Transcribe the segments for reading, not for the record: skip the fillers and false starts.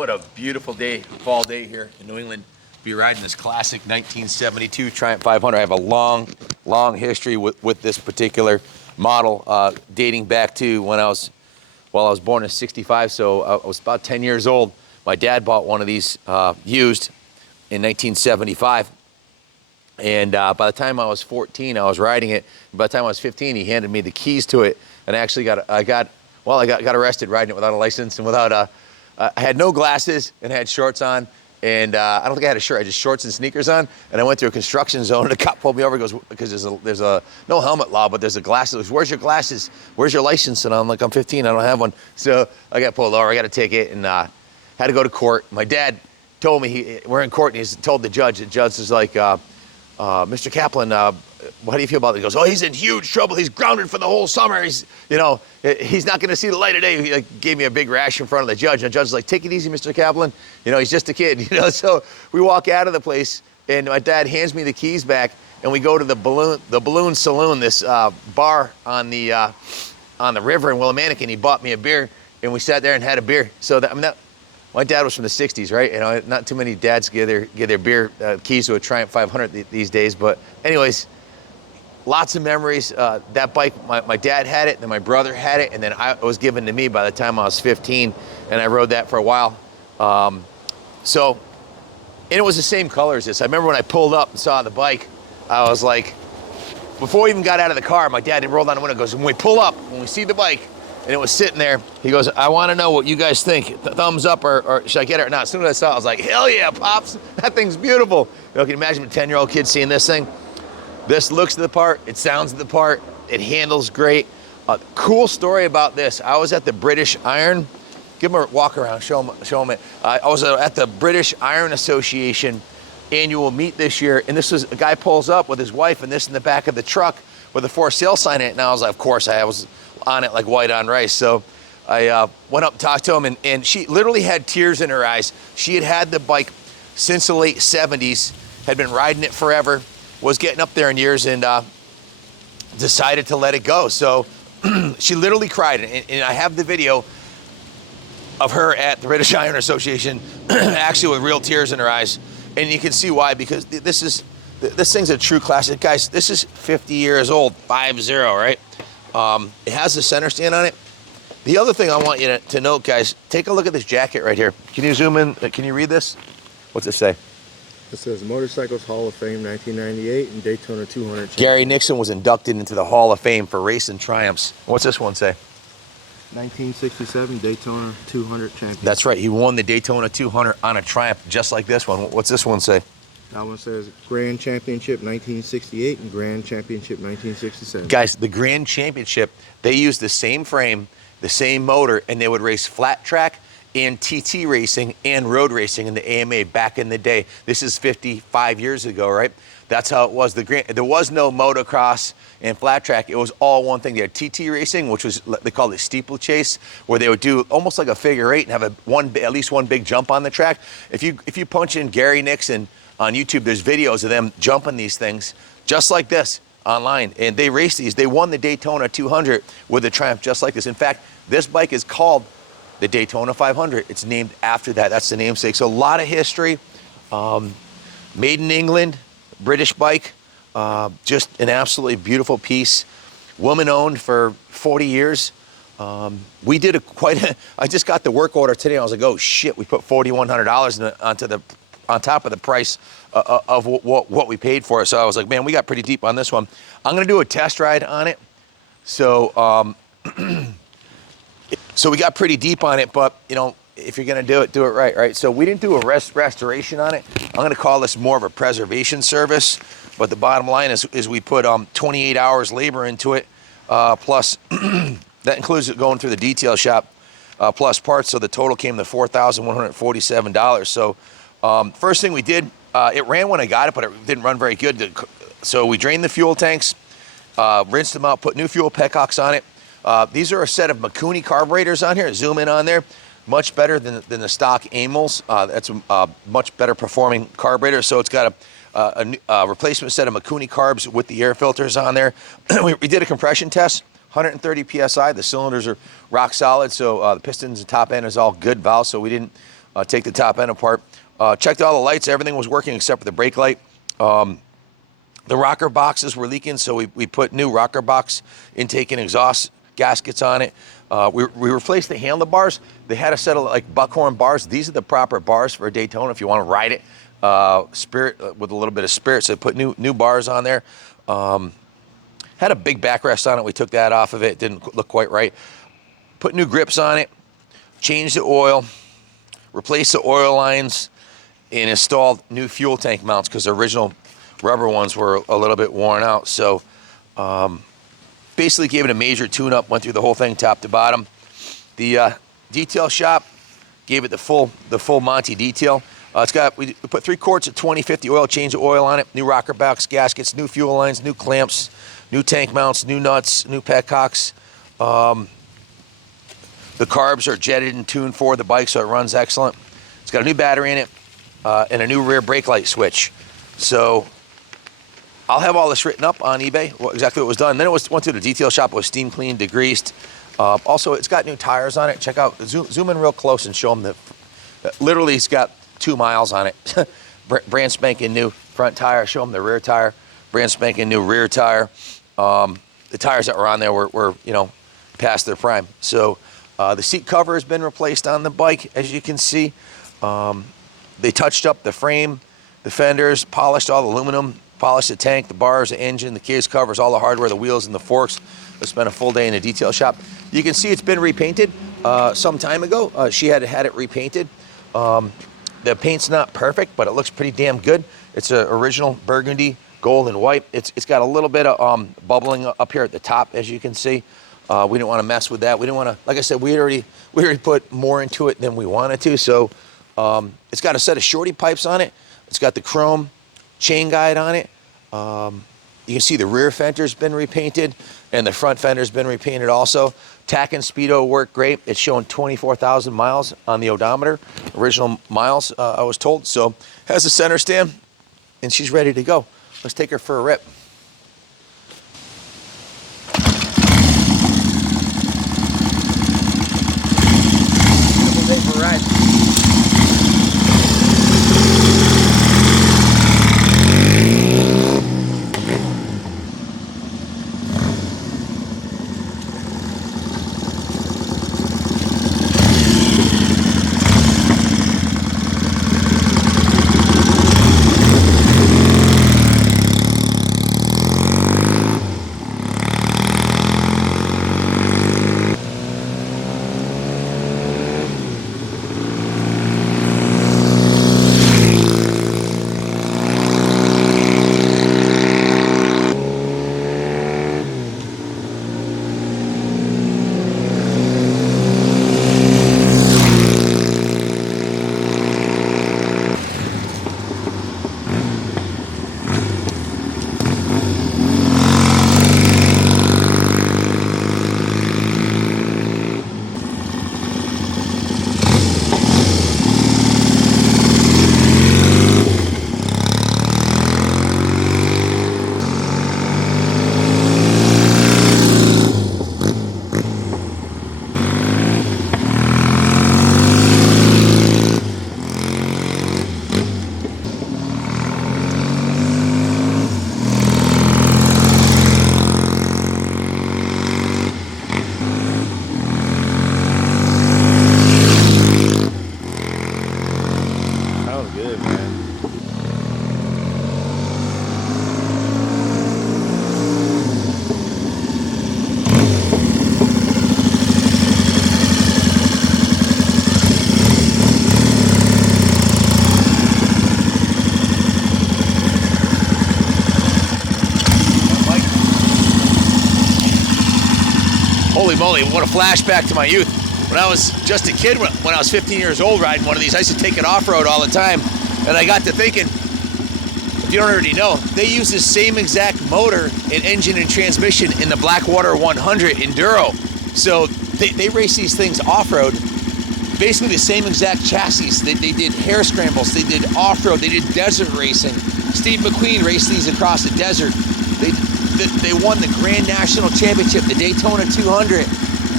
What a beautiful day, fall day here in New England. Be riding this classic 1972 Triumph 500. I have a long history with this particular model, dating back to when I was born in '65, so I was about 10 years old. My dad bought one of these used in 1975, and by the time I was 14, I was riding it. By the time I was 15, he handed me the keys to it, and I actually got arrested riding it without a license and without I had no glasses and had shorts on, and I don't think I had a shirt. I had just shorts and sneakers on, and I went through a construction zone, and the cop pulled me over. He goes, because there's a no helmet law, but there's a glasses. He goes, where's your glasses? Where's your license? And I'm like, I'm 15, I don't have one. So I got pulled over. I got a ticket, and had to go to court. My dad told me we're in court, and he's told the judge. The judge is like, Mr. Kaplan, how do you feel about it? He goes, oh, he's in huge trouble. He's grounded for the whole summer. He's not going to see the light of day. He gave me a big rash in front of the judge. And the judge is like, take it easy, Mr. Kaplan. He's just a kid. So we walk out of the place, and my dad hands me the keys back, and we go to the Balloon Saloon, this bar on the river in Willimantic, and he bought me a beer, and we sat there and had a beer. So my dad was from the '60s, right? Not too many dads give their beer keys to a Triumph 500 these days. But anyways, lots of memories. That bike, my dad had it, then my brother had it, and then it was given to me by the time I was 15, and I rode that for a while. And it was the same color as this. I remember when I pulled up and saw the bike, I was like, before we even got out of the car, my dad rolled down the window and goes, when we pull up, when we see the bike, and it was sitting there, he goes, I want to know what you guys think. Thumbs up or should I get it or not? As soon as I saw it, I was like, hell yeah, Pops. That thing's beautiful. Can you imagine a 10-year-old kid seeing this thing? This looks the part. It sounds the part. It handles great. Cool story about this. I was at the British Iron. Give him a walk around. Show him it. I was at the British Iron Association annual meet this year, and this was a guy pulls up with his wife and this in the back of the truck with a for sale sign in it. And I was like, of course, I was on it like white on rice. So I went up and talked to him, and she literally had tears in her eyes. She had the bike since the late 70s, had been riding it forever, was getting up there in years, and decided to let it go. So she literally cried, and I have the video of her at the British Iron Association, actually with real tears in her eyes. And you can see why, because this thing's a true classic. Guys, this is 50 years old, 50, right? It has the center stand on it. The other thing I want you to note, guys, take a look at this jacket right here. Can you zoom in? Can you read this? What's it say? It says Motorcycles Hall of Fame 1998 and Daytona 200. Gary Nixon was inducted into the Hall of Fame for racing triumphs. What's this one say? 1967 Daytona 200 Championship. That's right. He won the Daytona 200 on a Triumph just like this one. What's this one say? That one says Grand Championship 1968 and Grand Championship 1967. Guys, the Grand Championship, they used the same frame, the same motor, and they would race flat track and TT racing and road racing in the AMA back in the day. This is 55 years ago, right? That's how it was. There was no motocross and flat track. It was all one thing. They had TT racing, which was, they called it steeplechase, where they would do almost like a figure eight and have at least one big jump on the track. If you punch in Gary Nixon on YouTube, there's videos of them jumping these things just like this online, and they raced these. They won the Daytona 200 with a Triumph just like this. In fact, this bike is called the Daytona 500. It's named after that. That's the namesake. So a lot of history. Made in England, British bike. Just an absolutely beautiful piece. Woman owned for 40 years. We did I just got the work order today. I was like, oh shit, we put $4,100 on top of the price of what we paid for it. So I was like, man, we got pretty deep on this one. I'm gonna do a test ride on it. So so we got pretty deep on it, but if you're gonna do it right? So we didn't do a restoration on it. I'm gonna call this more of a preservation service, but the bottom line is we put 28 hours labor into it, plus that includes it going through the detail shop, plus parts, so the total came to $4,147. So first thing we did, it ran when I got it, but it didn't run very good. So we drained the fuel tanks, rinsed them out, put new Fuel Petcocks on it. These are a set of Mikuni carburetors on here. Zoom in on there. Much better than the stock Amels. That's a much better performing carburetor. So it's got a replacement set of Mikuni carbs with the air filters on there. we did a compression test, 130 PSI. The cylinders are rock solid. So the pistons and top end is all good valves. So we didn't take the top end apart. Checked all the lights, everything was working except for the brake light. The rocker boxes were leaking, so we put new rocker box intake and exhaust gaskets on it. We replaced the handlebars. They had a set of like buckhorn bars. These are the proper bars for a Daytona if you want to ride it. Spirit with a little bit of spirit, so put new bars on there. Had a big backrest on it. We took that off of it. Didn't look quite right. Put new grips on it. Changed the oil. Replaced the oil lines. And installed new fuel tank mounts because the original rubber ones were a little bit worn out. So basically gave it a major tune-up. Went through the whole thing top to bottom. The detail shop gave it the full Monty detail. We put 3 quarts of 2050 oil, changed the oil on it, new rocker box gaskets, new fuel lines, new clamps, new tank mounts, new nuts, new petcocks. The carbs are jetted and tuned for the bike, so it runs excellent. It's got a new battery in it and a new rear brake light switch. So I'll have all this written up on eBay, exactly what was done. Then it went to the detail shop, it was steam cleaned, degreased. Also, it's got new tires on it. Check out, zoom in real close and show them that literally it's got 2 miles on it. Brand spanking new front tire. Show them the rear tire. Brand spanking new rear tire. The tires that were on there were past their prime. So the seat cover has been replaced on the bike, as you can see. They touched up the frame, the fenders, polished all the aluminum, polished the tank, the bars, the engine, the case covers, all the hardware, the wheels and the forks. I spent a full day in the detail shop. You can see it's been repainted some time ago. She had it repainted. The paint's not perfect, but it looks pretty damn good. It's an original burgundy, gold and white. It's got a little bit of bubbling up here at the top, as you can see. We didn't want to mess with that. We didn't want to, like I said, we already put more into it than we wanted to. So it's got a set of Shorty pipes on it. It's got the chrome chain guide on it. You can see the rear fender's been repainted and the front fender's been repainted also. Tack and speedo work great. It's showing 24,000 miles on the odometer. Original miles, I was told. So has a center stand and she's ready to go. Let's take her for a rip. Beautiful day for a ride. Holy moly, what a flashback to my youth. When I was just a kid, when I was 15 years old riding one of these, I used to take it off-road all the time. And I got to thinking, if you don't already know, they use the same exact motor and engine and transmission in the Blackwater 100 Enduro. So they race these things off-road, basically the same exact chassis. They did hair scrambles, they did off-road, they did desert racing. Steve McQueen raced these across the desert. They won the Grand National Championship, the Daytona 200.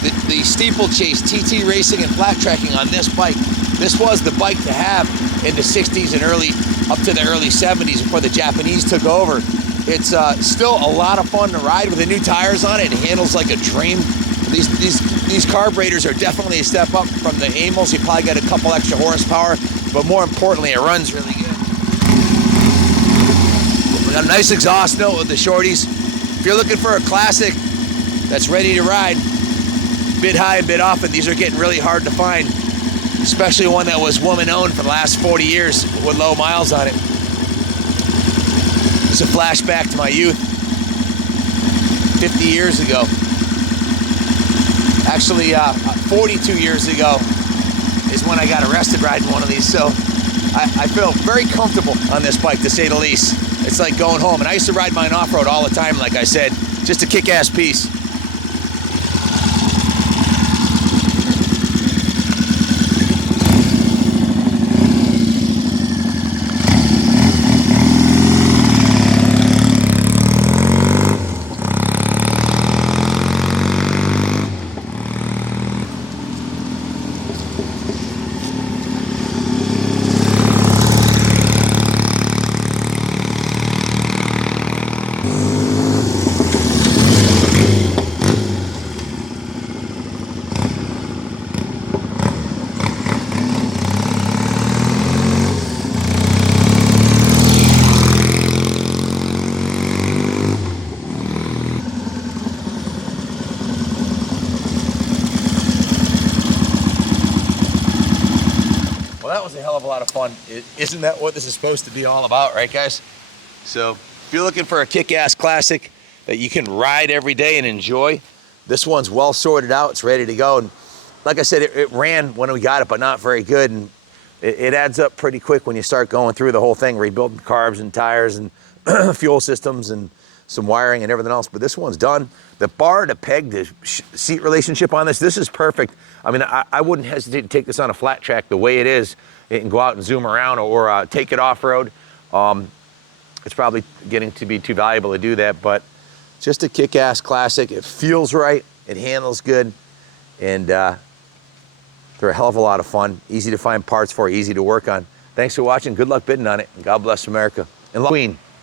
the steeplechase, TT racing, and flat tracking on this bike. This was the bike to have in the 60s and up to the early 70s before the Japanese took over. It's still a lot of fun to ride with the new tires on it. It handles like a dream. These carburetors are definitely a step up from the Amels. You probably got a couple extra horsepower, but more importantly, it runs really good. We got a nice exhaust note with the Shorties. If you're looking for a classic that's ready to ride, bid high and bid often, these are getting really hard to find, especially one that was woman-owned for the last 40 years with low miles on it. It's a flashback to my youth, 50 years ago. Actually, 42 years ago is when I got arrested riding one of these, so I feel very comfortable on this bike, to say the least. It's like going home, and I used to ride mine off-road all the time, like I said, just a kick-ass piece. That was a hell of a lot of fun. Isn't that what this is supposed to be all about, right, guys? So if you're looking for a kick-ass classic that you can ride every day and enjoy, this one's well sorted out. It's ready to go. And like I said, it ran when we got it, but not very good. And it adds up pretty quick when you start going through the whole thing, rebuilding carbs and tires and fuel systems and some wiring and everything else. But this one's done. The bar to peg, the seat relationship on this is perfect. I mean, I wouldn't hesitate to take this on a flat track the way it is and go out and zoom around or take it off-road. It's probably getting to be too valuable to do that, but just a kick-ass classic. It feels right, it handles good, and they're a hell of a lot of fun. Easy to find parts for, easy to work on. Thanks for watching. Good luck bidding on it. God bless America. And Queen.